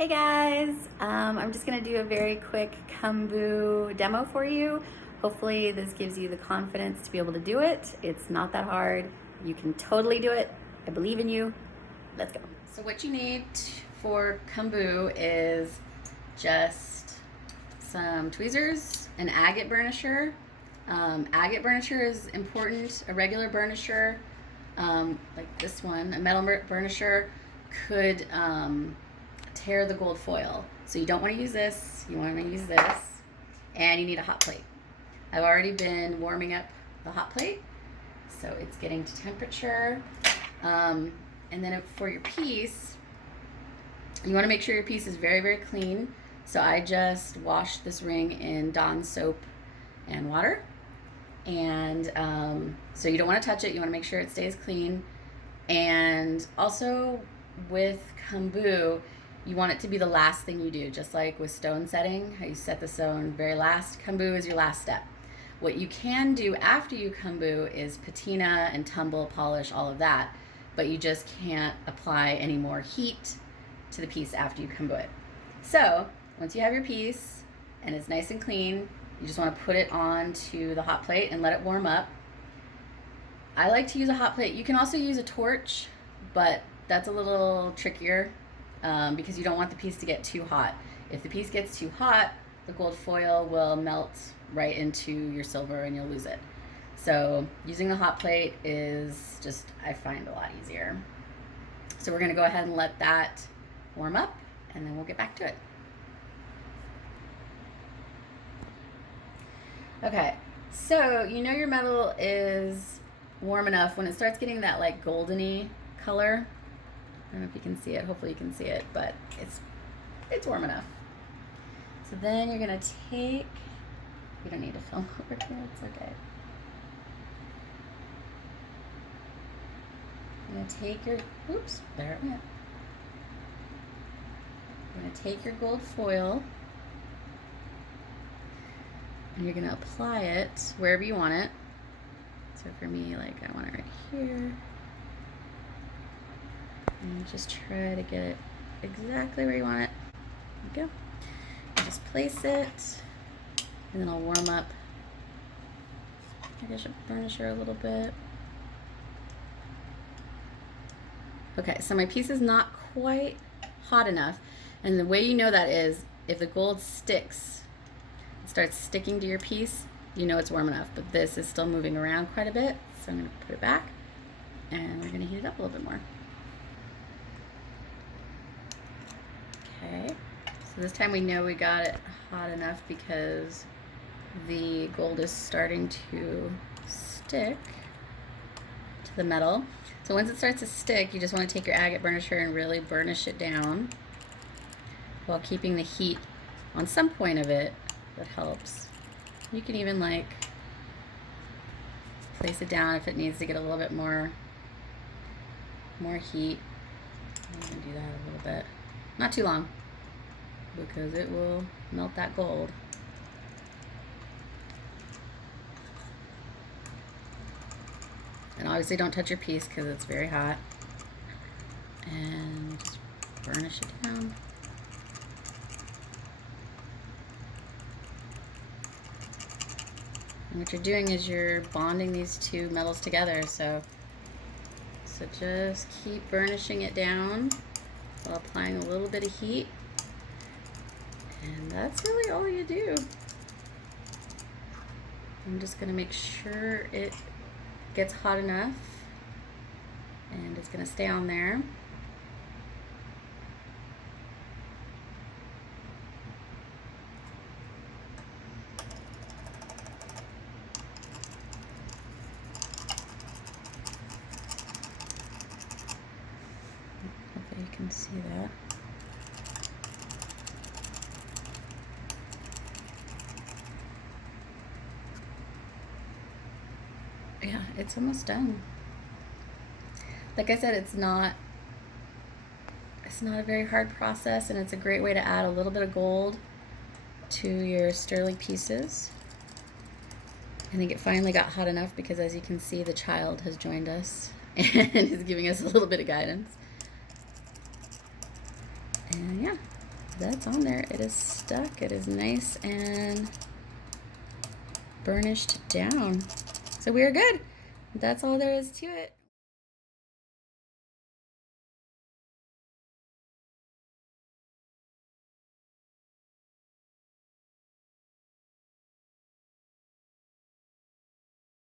Hey guys, I'm just gonna do a very quick Keumboo demo for you. Hopefully this gives you the confidence to be able to do it. It's not that hard. You can totally do it. I believe in you. Let's go. So what you need for Keumboo is just some tweezers, an agate burnisher. Agate burnisher is important. A regular burnisher, like this one, a metal burnisher, could tear the gold foil. So you don't want to use this, you want to use this, and you need a hot plate. I've already been warming up the hot plate, so it's getting to temperature. And then for your piece, you want to make sure your piece is very, very clean. So I just washed this ring in Dawn soap and water. And so you don't want to touch it, you want to make sure it stays clean. And also with Keumboo, you want it to be the last thing you do, just like with stone setting, how you set the stone very last. Keumboo is your last step. What you can do after you Keumboo is patina and tumble, polish, all of that, but you just can't apply any more heat to the piece after you Keumboo it. So once you have your piece and it's nice and clean, you just want to put it onto the hot plate and let it warm up. I like to use a hot plate. You can also use a torch, but that's a little trickier because you don't want the piece to get too hot. If the piece gets too hot, the gold foil will melt right into your silver and you'll lose it. So using the hot plate is just, I find, a lot easier. So we're going to go ahead and let that warm up and then we'll get back to it. Okay, so you know your metal is warm enough when it starts getting that like goldeny color. I don't know if you can see it. Hopefully you can see it, but it's warm enough. So then you're gonna take. You don't need to film over here. It's okay. You're gonna take your. Oops, there it went. You're gonna take your gold foil. And you're gonna apply it wherever you want it. So for me, like I want it right here. And just try to get it exactly where you want it. There you go. And just place it, and then I'll warm up. Maybe I should burnish her a little bit. Okay, so my piece is not quite hot enough. And the way you know that is if the gold sticks, starts sticking to your piece, you know it's warm enough. But this is still moving around quite a bit, so I'm going to put it back and we're going to heat it up a little bit more. Okay, so this time we know we got it hot enough because the gold is starting to stick to the metal. So once it starts to stick, you just want to take your agate burnisher and really burnish it down while keeping the heat on some point of it. That helps. You can even like place it down if it needs to get a little bit more heat. I'm gonna do that a little bit, not too long, because it will melt that gold. And obviously don't touch your piece because it's very hot. And just burnish it down. And what you're doing is you're bonding these two metals together, so just keep burnishing it down while applying a little bit of heat. And that's really all you do. I'm just gonna make sure it gets hot enough and it's gonna stay on there. You can see that. Yeah, it's almost done. Like I said, it's not a very hard process, and it's a great way to add a little bit of gold to your sterling pieces. I think it finally got hot enough because, as you can see, the child has joined us and is giving us a little bit of guidance. And yeah, That's on there. It is stuck. It is nice and burnished down. So we are good. That's all there is to it.